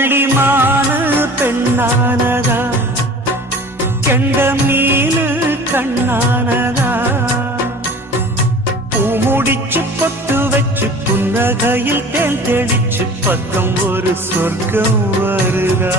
புள்ளிமான பெண்ணானதா, கெண்ட மீனு கண்ணானதா, பூ முடிச்சு பொட்டு வச்சு புன்னகையில் தேன் தெளிச்சு பக்கம் ஒரு சொர்க்கம் வருதா.